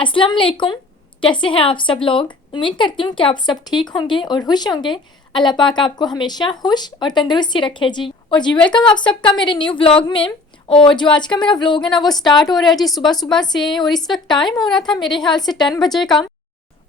अस्सलाम वालेकुम। कैसे हैं आप सब लोग। उम्मीद करती हूँ कि आप सब ठीक होंगे और खुश होंगे। अल्लाह पाक आपको हमेशा खुश और तंदुरुस्त ही रखे जी। और जी वेलकम आप सबका मेरे न्यू व्लॉग में। और जो आज का मेरा व्लॉग है ना वो स्टार्ट हो रहा है जी सुबह सुबह से। और इस वक्त टाइम हो रहा था मेरे ख्याल से 10 बजे का।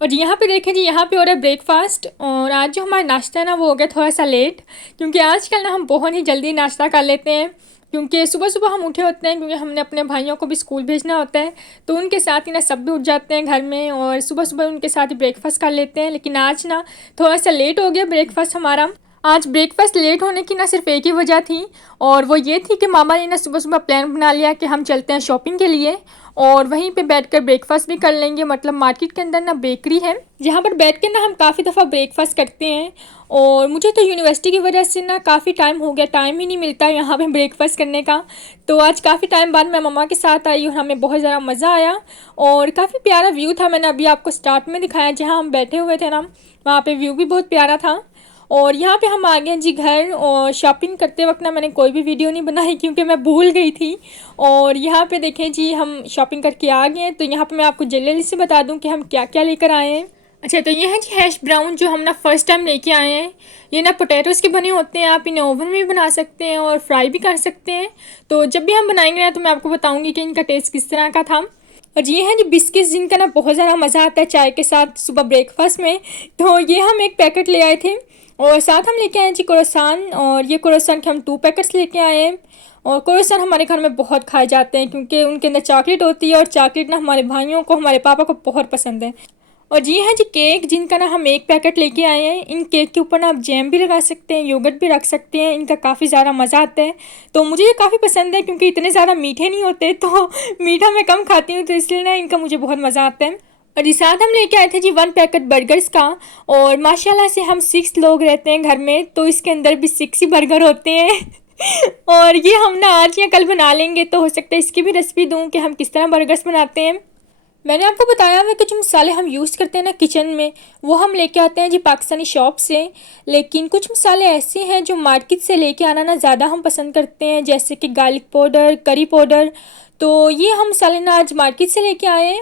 और यहाँ पे देखें जी, यहाँ पे हो रहा है ब्रेकफास्ट। और आज जो हमारा नाश्ता है ना वो हो गया थोड़ा सा लेट, क्योंकि आजकल ना हम बहुत ही जल्दी नाश्ता कर लेते हैं। क्योंकि सुबह सुबह हम उठे होते हैं, क्योंकि हमने अपने भाइयों को भी स्कूल भेजना होता है, तो उनके साथ ही ना सब भी उठ जाते हैं घर में और सुबह सुबह उनके साथ ही ब्रेकफास्ट कर लेते हैं। लेकिन आज ना थोड़ा सा लेट हो गया ब्रेकफास्ट हमारा। आज ब्रेकफास्ट लेट होने की ना सिर्फ एक ही वजह थी, और वो ये थी कि मामा ने ना सुबह सुबह प्लान बना लिया कि हम चलते हैं शॉपिंग के लिए और वहीं पे बैठकर ब्रेकफास्ट भी कर लेंगे। मतलब मार्केट के अंदर ना बेकरी है जहाँ पर बैठ के ना हम काफ़ी दफ़ा ब्रेकफास्ट करते हैं। और मुझे तो यूनिवर्सिटी की वजह से ना काफ़ी टाइम हो गया, टाइम ही नहीं मिलता यहाँ पे ब्रेकफास्ट करने का। तो आज काफ़ी टाइम बाद मैं मम्मा के साथ आई और हमें बहुत ज़्यादा मज़ा आया और काफ़ी प्यारा व्यू था। मैंने अभी आपको स्टार्ट में दिखाया जहाँ हम बैठे हुए थे ना, वहाँ पे व्यू भी बहुत प्यारा था। और यहाँ पे हम आ गए जी घर। और शॉपिंग करते वक्त ना मैंने कोई भी वीडियो नहीं बनाई क्योंकि मैं भूल गई थी। और यहाँ पे देखें जी, हम शॉपिंग करके आ गए हैं। तो यहाँ पे मैं आपको जल्दी से बता दूँ कि हम क्या क्या लेकर आए हैं। अच्छा, तो ये है जी हैश ब्राउन, जो हम ना फर्स्ट टाइम लेके आए हैं। ये ना पोटैटोज़ के बने होते हैं, आप इन्हें ओवन में भी बना सकते हैं और फ्राई भी कर सकते हैं। तो जब भी हम बनाएंगे ना तो मैं आपको बताऊँगी कि इनका टेस्ट किस तरह का था। और ये हैं जी बिस्किट्स, जिनका ना बहुत ज़्यादा मज़ा आता है चाय के साथ सुबह ब्रेकफास्ट में। तो ये हम एक पैकेट ले आए थे और साथ हम लेके आए जी क्रोसान। और ये क्रोसान के हम 2 पैकेट्स लेके आए हैं। और क्रोसान हमारे घर में बहुत खाए जाते हैं क्योंकि उनके अंदर चॉकलेट होती है और चॉकलेट ना हमारे भाइयों को, हमारे पापा को बहुत पसंद है। और ये है जी केक, जिनका ना हम एक पैकेट लेके आए हैं। इन केक के ऊपर ना आप जैम भी लगा सकते हैं, योगर्ट भी रख सकते हैं। इनका काफ़ी ज़्यादा मज़ा आता है। तो मुझे ये काफ़ी पसंद है क्योंकि इतने ज़्यादा मीठे नहीं होते, तो मीठा मैं कम खाती हूँ, तो इसलिए ना इनका मुझे बहुत मज़ा आता है। और इस साथ हम लेके आए थे जी 1 पैकेट बर्गर्स का। और माशाल्लाह से हम 6 लोग रहते हैं घर में, तो इसके अंदर भी 6 ही बर्गर होते हैं। और ये हम ना आज या कल बना लेंगे, तो हो सकता है इसकी भी रेसिपी दूँ कि हम किस तरह बर्गर्स बनाते हैं। मैंने आपको बताया हुआ कि जो मसाले हम यूज़ करते हैं ना किचन में, वो हम लेके आते हैं जी पाकिस्तानी शॉप से। लेकिन कुछ मसाले ऐसे हैं जो मार्केट से लेके आना ना ज़्यादा हम पसंद करते हैं, जैसे कि गार्लिक पाउडर, करी पाउडर। तो ये हम मसाले ना आज मार्केट से लेके आए हैं।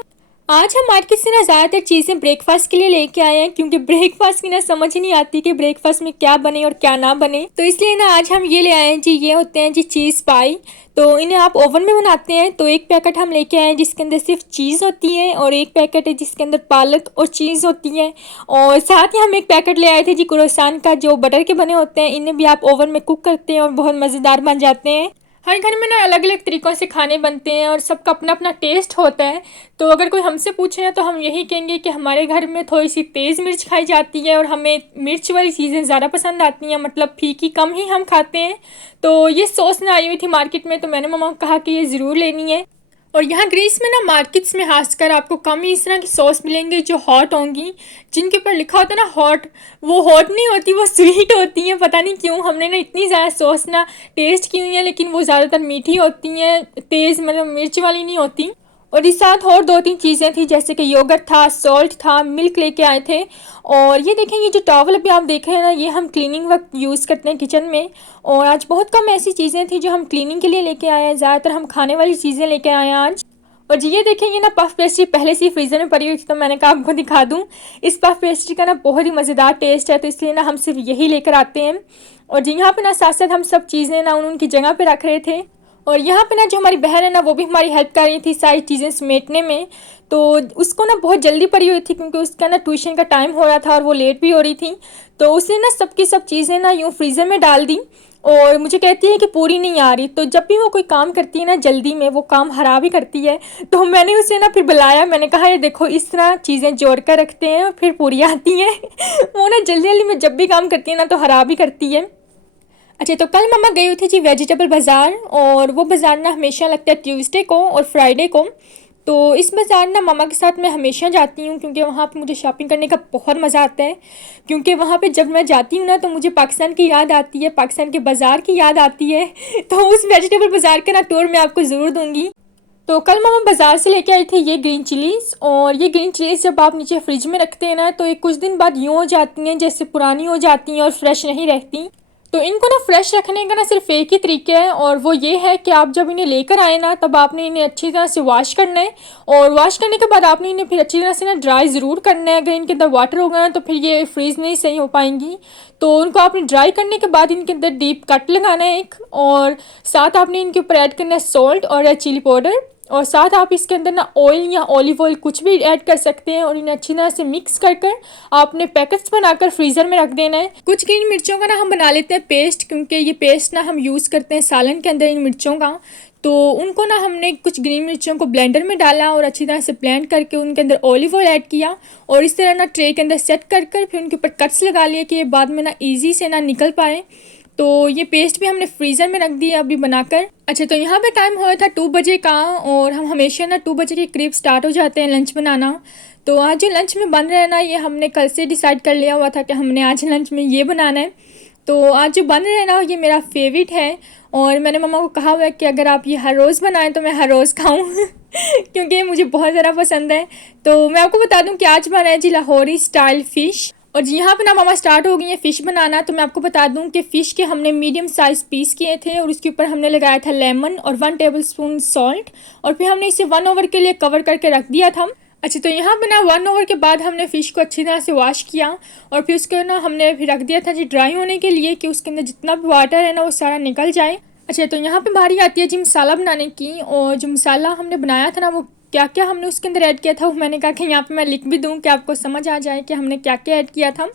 आज हम मार्केट से ना ज़्यादातर चीज़ें ब्रेकफास्ट के लिए लेके आए हैं, क्योंकि ब्रेकफास्ट की ना समझ ही नहीं आती कि ब्रेकफास्ट में क्या बने और क्या ना बने। तो इसलिए ना आज हम ये ले आए हैं जी, ये होते हैं जी चीज़ पाई। तो इन्हें आप ओवन में बनाते हैं। तो एक पैकेट हम लेके आए हैं जिसके अंदर सिर्फ चीज़ होती है, और एक पैकेट है जिसके अंदर पालक और चीज़ होती है। और साथ ही हम एक पैकेट ले आए थे जी क्रोसान का, जो बटर के बने होते हैं। इन्हें भी आप ओवन में कुक करते हैं और बहुत मज़ेदार बन जाते हैं। हर घर में ना अलग अलग तरीक़ों से खाने बनते हैं और सबका अपना अपना टेस्ट होता है। तो अगर कोई हमसे पूछे ना तो हम यही कहेंगे कि हमारे घर में थोड़ी सी तेज़ मिर्च खाई जाती है और हमें मिर्च वाली चीज़ें ज़्यादा पसंद आती हैं, मतलब फीकी कम ही हम खाते हैं। तो ये सॉस ना आई हुई थी मार्केट में, तो मैंने मम्मा को कहा कि ये ज़रूर लेनी है। और यहाँ ग्रीस में ना मार्केट्स में खासकर आपको कम ही इस तरह की सॉस मिलेंगे जो हॉट होंगी, जिनके ऊपर लिखा होता है ना हॉट। वो हॉट नहीं होती, वो स्वीट होती हैं। पता नहीं क्यों हमने ना इतनी ज़्यादा सॉस ना टेस्ट की हुई है, लेकिन वो ज़्यादातर मीठी होती हैं, तेज़ मतलब मिर्च वाली नहीं होती। और इस साथ और 2-3 चीज़ें थी, जैसे कि योगर्ट था, सॉल्ट था, मिल्क लेके आए थे। और ये देखें, ये जो टॉवल अभी आप देख रहे हैं ना, ये हम क्लीनिंग वक्त यूज़ करते हैं किचन में। और आज बहुत कम ऐसी चीज़ें थी जो हम क्लीनिंग के लिए लेके आए हैं, ज़्यादातर हम खाने वाली चीज़ें लेके आए हैं आज। और जी ये देखें, ये ना पफ पेस्ट्री पहले से ही फ्रीज़र में पड़ी हुई थी, तो मैंने कहा आपको दिखा दूँ। इस पफ पेस्ट्री का ना बहुत ही मज़ेदार टेस्ट है, तो इसलिए ना हम सिर्फ यही लेकर आते हैं। और जी यहाँ पे ना साथ साथ हम सब चीज़ें ना उनकी जगह पे रख रहे थे। और यहाँ पे ना जो हमारी बहन है ना, वो भी हमारी हेल्प कर रही थी सारी चीज़ें समेटने में। तो उसको ना बहुत जल्दी पड़ी हुई थी, क्योंकि उसका ना ट्यूशन का टाइम हो रहा था और वो लेट भी हो रही थी। तो उसने ना सबकी सब चीज़ें ना यूँ फ्रीज़र में डाल दी। और मुझे कहती है कि पूरी नहीं आ रही। तो जब भी वो कोई काम करती है ना जल्दी में, वो काम ख़राब ही करती है। तो मैंने उसे ना फिर बुलाया, मैंने कहा ये देखो इस तरह चीज़ें जोड़ कर रखते हैं और फिर पूरी आती हैं। वो ना जल्दी जल्दी में जब भी काम करती है ना तो ख़राब ही करती है। अच्छा, तो कल मम्मा गई हुई थी जी वेजिटेबल बाज़ार। और वो बाज़ार ना हमेशा लगता है ट्यूसडे को और फ्राइडे को। तो इस बाज़ार ना मम्मा के साथ मैं हमेशा जाती हूँ, क्योंकि वहाँ पे मुझे शॉपिंग करने का बहुत मज़ा आता है। क्योंकि वहाँ पे जब मैं जाती हूँ ना तो मुझे पाकिस्तान की याद आती है, पाकिस्तान के बाज़ार की याद आती है। तो उस वेजिटेबल बाज़ार का ना टूर मैं आपको ज़रूर दूँगी। तो कल मम्मा बाज़ार से लेके आई थी ये ग्रीन चिलीज़। और ये ग्रीन चिलीज़ जब आप नीचे फ्रिज में रखते हैं ना, तो ये कुछ दिन बाद यूँ हो जाती हैं जैसे पुरानी हो जाती हैं और फ्रेश नहीं रहती। तो इनको ना फ्रेश रखने का ना सिर्फ एक ही तरीका है, और वो ये है कि आप जब इन्हें लेकर आए ना तब आपने इन्हें अच्छी तरह से वॉश करना है, और वॉश करने के बाद आपने इन्हें फिर अच्छी तरह से ना ड्राई ज़रूर करना है। अगर इनके अंदर वाटर होगा ना तो फिर ये फ्रीज़ नहीं सही हो पाएंगी। तो उनको आपने ड्राई करने के बाद इनके अंदर डीप कट लगाना है एक, और साथ आपने इनके ऊपर ऐड करना है सॉल्ट और रेड चिली पाउडर, और साथ आप इसके अंदर ना ऑयल या ऑलिव ऑयल कुछ भी ऐड कर सकते हैं, और इन्हें अच्छी तरह से मिक्स कर कर आपने पैकेट्स बनाकर फ्रीज़र में रख देना है। कुछ ग्रीन मिर्चों का ना हम बना लेते हैं पेस्ट, क्योंकि ये पेस्ट ना हम यूज़ करते हैं सालन के अंदर इन मिर्चों का। तो उनको ना हमने कुछ ग्रीन मिर्चों को ब्लेंडर में डाला और अच्छी तरह से ब्लेंड करके उनके अंदर ऑलिव ऑयल ऐड किया, और इस तरह ना ट्रे के अंदर सेट कर कर फिर उनके ऊपर कट्स लगा लिए कि ये बाद में ना ईजी से ना निकल पाए। तो ये पेस्ट भी हमने फ्रीज़र में रख दिया अभी बनाकर। अच्छा, तो यहाँ पे टाइम हुआ था 2 बजे का, और हम हमेशा ना 2 बजे के करीब स्टार्ट हो जाते हैं लंच बनाना। तो आज जो लंच में बन रहा है ना, ये हमने कल से डिसाइड कर लिया हुआ था कि हमने आज लंच में ये बनाना है। तो आज जो बन रहा है ना, ये मेरा फेवरेट है, और मैंने मम्मा को कहा हुआ है कि अगर आप ये हर रोज़ बनाएं तो मैं हर रोज़ खाऊं क्योंकि ये मुझे बहुत ज़्यादा पसंद है। तो मैं आपको बता दूं कि आज बना है जी लाहौरी स्टाइल फ़िश, और यहाँ पे ना मामा स्टार्ट हो गई है फ़िश बनाना। तो मैं आपको बता दूं कि फ़िश के हमने मीडियम साइज़ पीस किए थे, और उसके ऊपर हमने लगाया था लेमन और 1 टेबलस्पून सॉल्ट, और फिर हमने इसे 1 आवर के लिए कवर करके रख दिया था। अच्छा, तो यहाँ पे ना 1 आवर के बाद हमने फ़िश को अच्छी तरह से वॉश किया, और फिर उसको ना हमने फिर रख दिया था जी ड्राई होने के लिए, कि उसके अंदर जितना भी वाटर है ना वो सारा निकल जाए। अच्छा, तो यहाँ पे बारी आती है जी मसाला बनाने की, और जो मसाला हमने बनाया था ना वो क्या क्या हमने उसके अंदर ऐड किया था, वो मैंने कहा कि यहाँ पे मैं लिख भी दूँ कि आपको समझ आ जाए कि हमने क्या क्या ऐड किया था।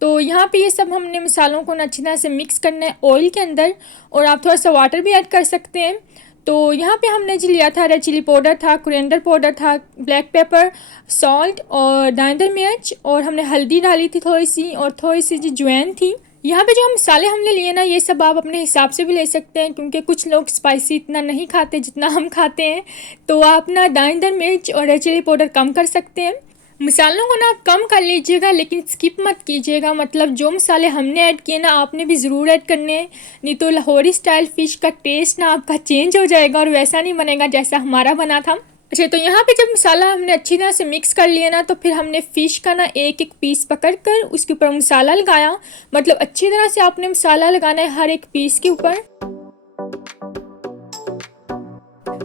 तो यहाँ पे ये सब हमने मसालों को ना अच्छी तरह से मिक्स करना है ऑयल के अंदर, और आप थोड़ा सा वाटर भी ऐड कर सकते हैं। तो यहाँ पे हमने जी लिया था रेड चिली पाउडर था, कोरिएंडर पाउडर था, ब्लैक पेपर, सॉल्ट और दानेदार मिर्च, और हमने हल्दी डाली थी थोड़ी सी, और थोड़ी सी जी ज्वाइन थी। यहाँ पे जो हम मसाले हमने लिए ना, ये सब आप अपने हिसाब से भी ले सकते हैं, क्योंकि कुछ लोग स्पाइसी इतना नहीं खाते जितना हम खाते हैं। तो आप ना दानेदार मिर्च और रेड चिली पाउडर कम कर सकते हैं। मसालों को ना कम कर लीजिएगा, लेकिन स्किप मत कीजिएगा। मतलब जो मसाले हमने ऐड किए ना आपने भी ज़रूर ऐड करने हैं, नहीं तो लाहौरी स्टाइल फ़िश का टेस्ट ना आपका चेंज हो जाएगा और वैसा नहीं बनेगा जैसा हमारा बना था। अच्छा, तो यहाँ पे जब मसाला हमने अच्छी तरह से मिक्स कर लिया ना, तो फिर हमने फ़िश का ना एक एक पीस पकड़ कर उसके ऊपर मसाला लगाया। मतलब अच्छी तरह से आपने मसाला लगाना है हर एक पीस के ऊपर।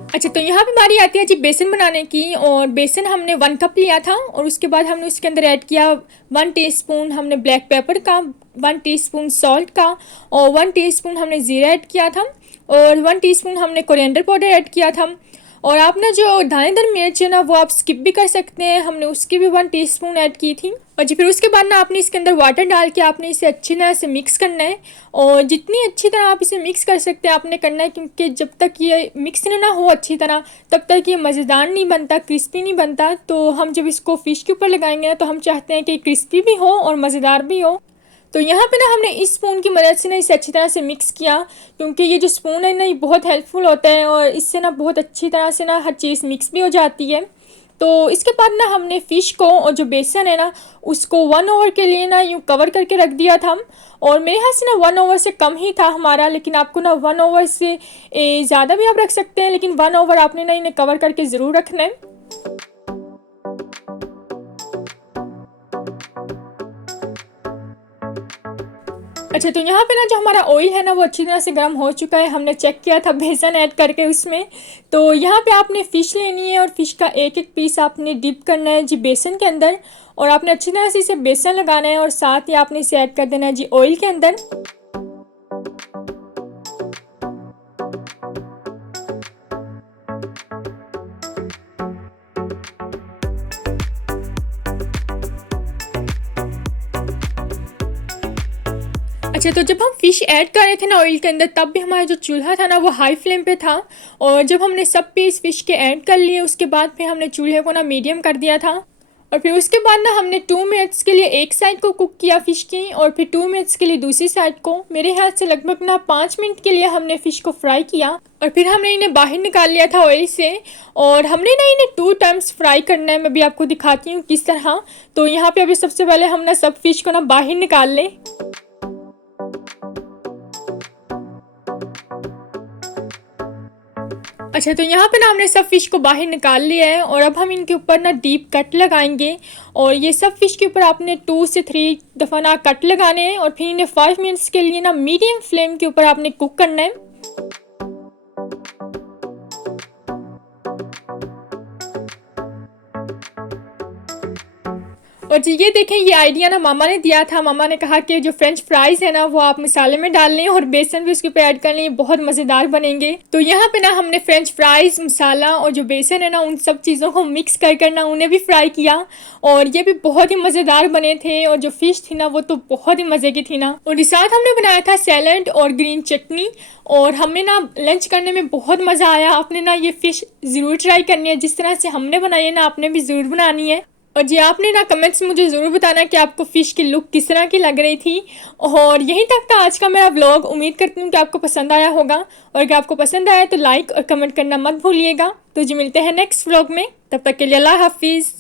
अच्छा, तो यहाँ पे बारी आती है जी बेसन बनाने की, और बेसन हमने 1 कप लिया था, और उसके बाद हमने उसके अंदर ऐड किया 1 टीस्पून हमने ब्लैक पेपर का, 1 टीस्पून सॉल्ट का, और 1 टीस्पून हमने ज़ीरा ऐड किया था, और 1 टीस्पून हमने कोरिएंडर पाउडर ऐड किया था। और आप ना जो दानेदार मिर्च है ना वो आप स्किप भी कर सकते हैं, हमने उसकी भी 1 टीस्पून ऐड की थी। और जी फिर उसके बाद ना आपने इसके अंदर वाटर डाल के आपने इसे अच्छी तरह से मिक्स करना है, और जितनी अच्छी तरह आप इसे मिक्स कर सकते हैं आपने करना है, क्योंकि जब तक ये मिक्स ना हो अच्छी तरह तब तक ये मज़ेदार नहीं बनता, क्रिस्पी नहीं बनता। तो हम जब इसको फ़िश के ऊपर लगाएंगे ना तो हम चाहते हैं कि क्रिस्पी भी हो और मज़ेदार भी हो। तो यहाँ पे ना हमने इस स्पून की मदद से ना इसे अच्छी तरह से मिक्स किया, क्योंकि ये जो स्पून है ना ये बहुत हेल्पफुल होता है, और इससे ना बहुत अच्छी तरह से ना हर चीज़ मिक्स भी हो जाती है। तो इसके बाद ना हमने फ़िश को और जो बेसन है ना उसको 1 आवर के लिए ना यूँ कवर करके रख दिया था, और मेरे ख्याल से ना 1 आवर से कम ही था हमारा, लेकिन आपको ना 1 आवर से ज़्यादा भी आप रख सकते हैं, लेकिन 1 आवर आपने ना इन्हें कवर करके ज़रूर रखना है। अच्छा, तो यहाँ पे ना जो हमारा ऑयल है ना वो अच्छी तरह से गर्म हो चुका है, हमने चेक किया था बेसन ऐड करके उसमें। तो यहाँ पे आपने फ़िश लेनी है, और फ़िश का एक एक पीस आपने डिप करना है जी बेसन के अंदर, और आपने अच्छी तरह से इसे बेसन लगाना है, और साथ ही आपने इसे ऐड कर देना है जी ऑयल के अंदर। अच्छा, तो जब हम फ़िश ऐड कर रहे थे ना ऑयल के अंदर, तब भी हमारा जो चूल्हा था ना वो हाई फ्लेम पे था, और जब हमने सब पीस फ़िश के ऐड कर लिए उसके बाद फिर हमने चूल्हे को ना मीडियम कर दिया था, और फिर उसके बाद ना हमने 2 मिनट्स के लिए एक साइड को कुक किया फ़िश की, और फिर 2 मिनट्स के लिए दूसरी साइड को। मेरे हाथ से लगभग ना 5 मिनट के लिए हमने फ़िश को फ्राई किया, और फिर हमने इन्हें बाहर निकाल लिया था ऑयल से, और हमने ना इन्हें 2 टाइम्स फ्राई करना है। मैं भी आपको दिखाती हूँ किस तरह। तो यहाँ पे अभी सबसे पहले हम ना सब फ़िश को ना बाहर निकाल लें। अच्छा, तो यहाँ पे ना हमने सब फ़िश को बाहर निकाल लिया है और अब हम इनके ऊपर ना डीप कट लगाएंगे। और ये सब फ़िश के ऊपर आपने 2 से 3 दफ़ा ना कट लगाने हैं और फिर इन्हें 5 मिनट्स के लिए ना मीडियम फ्लेम के ऊपर आपने कुक करना है। और जी ये देखें, ये आइडिया ना मामा ने दिया था। मामा ने कहा कि जो फ्रेंच फ्राइज़ है ना वो आप मसाले में डाल लें और बेसन भी उसके ऊपर ऐड कर लें, बहुत मज़ेदार बनेंगे। तो यहाँ पे ना हमने फ्रेंच फ्राइज़, मसाला और जो बेसन है ना उन सब चीज़ों को मिक्स कर कर ना उन्हें भी फ्राई किया और ये भी बहुत ही मज़ेदार बने थे। और जो फ़िश थी ना वो तो बहुत ही मज़े की थी ना। और इस साथ हमने बनाया था सैलड और ग्रीन चटनी और हमें ना लंच करने में बहुत मज़ा आया। आपने ना ये फ़िश ज़रूर ट्राई करनी है, जिस तरह से हमने बनाई है ना आपने भी ज़रूर बनानी है। और जी आपने ना कमेंट्स में मुझे ज़रूर बताना कि आपको फ़िश की लुक किस तरह की लग रही थी। और यहीं तक था आज का मेरा व्लॉग। उम्मीद करती हूँ कि आपको पसंद आया होगा और अगर आपको पसंद आया तो लाइक और कमेंट करना मत भूलिएगा। तो जी मिलते हैं नेक्स्ट व्लॉग में, तब तक के लिए अल्लाह हाफिज़।